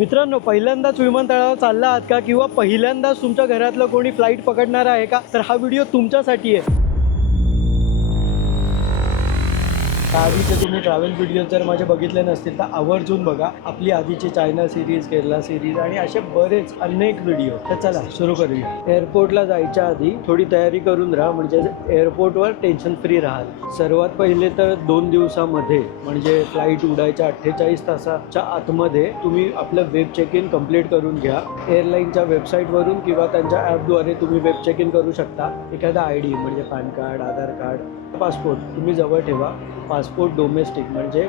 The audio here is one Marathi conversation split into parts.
मित्रांनो पहिल्यांदाच विमानतळावर चालला आहात का? किंवा पहिल्यांदाच तुमच्या घरातलं कोणी फ्लाईट पकडणार आहे का? तर हा व्हिडिओ तुमच्यासाठी आहे. आधीचे तुम्ही ट्रॅव्हल व्हिडिओ जर माझे बघितले नसतील तर आवर्जून बघा आपली आधीची चायना सिरीज केरला सिरीज आणि असे बरेच अनेक व्हिडिओ तर चला सुरू करूया. एअरपोर्टला जायच्या आधी थोडी तयारी करून राहा म्हणजे एअरपोर्टवर टेन्शन फ्री राहाल. सर्वात पहिले तर दोन दिवसामध्ये म्हणजे फ्लाईट उडायच्या अठ्ठेचाळीस तासाच्या आतमध्ये तुम्ही आपलं वेब चेक इन कंप्लीट करून घ्या. एअरलाईनच्या वेबसाईटवरून किंवा त्यांच्या ॲपद्वारे तुम्ही वेब चेक इन करू शकता. एखादा आय डी म्हणजे PAN card Aadhaar card passport तुम्ही जवळ ठेवा. पासपोर्ट डोमेस्टिक म्हणजे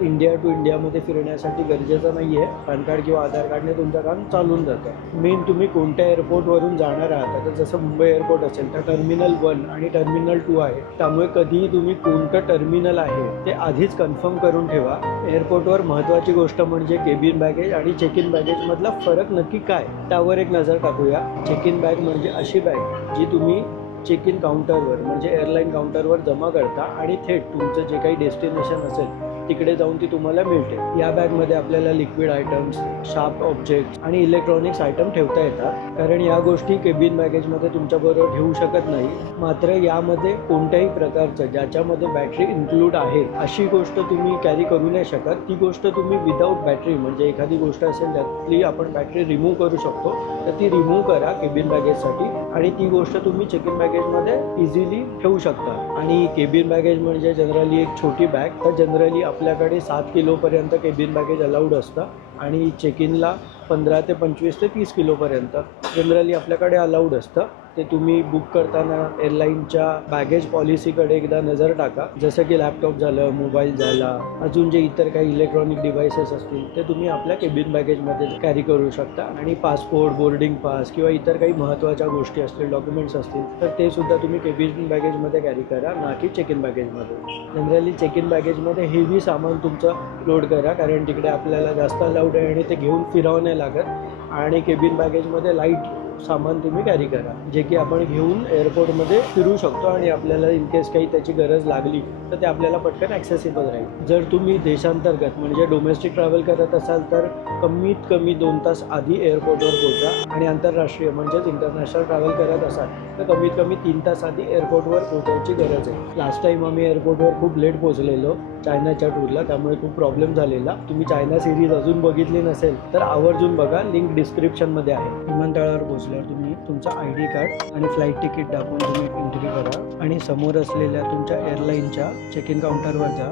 इंडिया टू इंडियामध्ये फिरण्यासाठी गरजेचं नाही आहे पॅन कार्ड किंवा आधार कार्डने तुमचं काम चालून जातं. मेन तुम्ही कोणत्या एअरपोर्टवरून जाणार आहात? आता जसं मुंबई एअरपोर्ट असेल तर टर्मिनल वन आणि टर्मिनल टू आहे. त्यामुळे कधीही तुम्ही कोणतं टर्मिनल आहे ते आधीच कन्फर्म करून ठेवा. एअरपोर्टवर महत्त्वाची गोष्ट म्हणजे केबिन बॅगेज आणि चेक इन बॅगेजमधला फरक नक्की काय? त्यावर एक नजर टाकूया. चेक इन बॅग म्हणजे अशी बॅग जी तुम्ही चेक इन काउंटरवर म्हणजे एअरलाईन काउंटरवर जमा करता आणि थेट तुमचं जे काही डेस्टिनेशन असेल तिकडे जाऊन ती तुम्हाला मिळते. या बॅगमध्ये आपल्याला लिक्विड आयटम्स शार्प ऑब्जेक्ट आणि इलेक्ट्रॉनिक्स आयटम ठेवता येतात. कारण या गोष्टी केबिन बॅगेजमध्ये तुमच्याबरोबर ठेवू शकत नाही. मात्र यामध्ये कोणत्याही प्रकारचं ज्याच्यामध्ये बॅटरी इन्क्लूड आहे अशी गोष्ट तुम्ही कॅरी करू नाही शकत. ती गोष्ट तुम्ही विदाऊट बॅटरी म्हणजे एखादी गोष्ट असेल त्यातली आपण बॅटरी रिमूव्ह करू शकतो तर ती रिमूव्ह करा केबिन बॅगेजसाठी आणि ती गोष्ट तुम्ही चेक इन बॅगेजमध्ये इझिली ठेवू शकता. आणि केबिन बॅगेज म्हणजे जनरली एक छोटी बॅग तर जनरली आपल्याकडे सात किलोपर्यंत केबिन बॅगेज अलाउड असतं आणि चेक इनला पंधरा ते पंचवीस ते तीस किलोपर्यंत. जनरली आपल्याकडे अलाउड असतं. ते तुम्ही बुक करताना एअरलाईनच्या बॅगेज पॉलिसीकडे एकदा नजर टाका. जसं की लॅपटॉप झालं मोबाईल झाला अजून जे इतर काही इलेक्ट्रॉनिक डिव्हायसेस असतील ते तुम्ही आपल्या केबिन बॅगेजमध्ये कॅरी करू शकता. आणि पासपोर्ट बोर्डिंग पास किंवा इतर काही महत्त्वाच्या गोष्टी असतील डॉक्युमेंट्स असतील तर ते सुद्धा तुम्ही केबिन बॅगेजमध्ये कॅरी करा ना की चेक इन बॅगेजमध्ये जनरली चेक इन बॅगेजमध्ये हेवी सामान तुमचं लोड करा कारण तिकडे आपल्याला जास्त अलाउड आहे आणि ते घेऊन फिरावं नाही लागत. आणि केबिन बॅगेजमध्ये लाइट सामान तुम्ही कॅरी करा. जे की आपण घेऊन एअरपोर्टमध्ये फिरू शकतो आणि आपल्याला इन केस काही त्याची गरज लागली तर ते आपल्याला पटकन ॲक्सेसिबल राहील. जर तुम्ही देशांतर्गत म्हणजे डोमेस्टिक ट्रॅव्हल करत असाल तर कमीत कमी दोन तास आधी एअरपोर्टवर पोहोचा आणि आंतरराष्ट्रीय म्हणजेच इंटरनॅशनल ट्रॅव्हल करत असाल तर कमीत कमी तीन तास आधी एअरपोर्टवर पोहोचायची गरज आहे. लास्ट टाईम आम्ही एअरपोर्टवर खूप लेट पोहोचलेलो चायनाच्या टूरला त्यामुळे खूप प्रॉब्लेम झालेला. तुम्ही चायना सिरीज अजून बघितली नसेल तर आवर्जून बघा लिंक डिस्क्रिप्शनमध्ये आहे. विमानतळावर असल्यावर तुम्ही तुमचा आय डी कार्ड आणि फ्लाईट तिकीट दाखवून तुम्ही एंट्री करा. आणि समोर असलेल्या तुमच्या एअरलाईनच्या चेक इन काउंटरवर जा.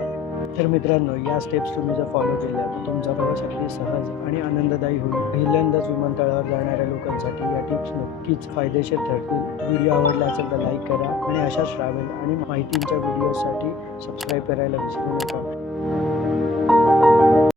तर मित्रांनो या स्टेप्स तुम्ही जर फॉलो केल्या तर तुमचा प्रवास अगदी सहज आणि आनंददायी होईल. पहिल्यांदाच विमानतळावर जाणाऱ्या लोकांसाठी या टिप्स नक्कीच फायदेशीर ठरतील. व्हिडिओ आवडला असेल तर लाईक करा आणि अशाच ट्रॅव्हल आणि माहितींच्या व्हिडिओसाठी सबस्क्राईब करायला विसरू नका.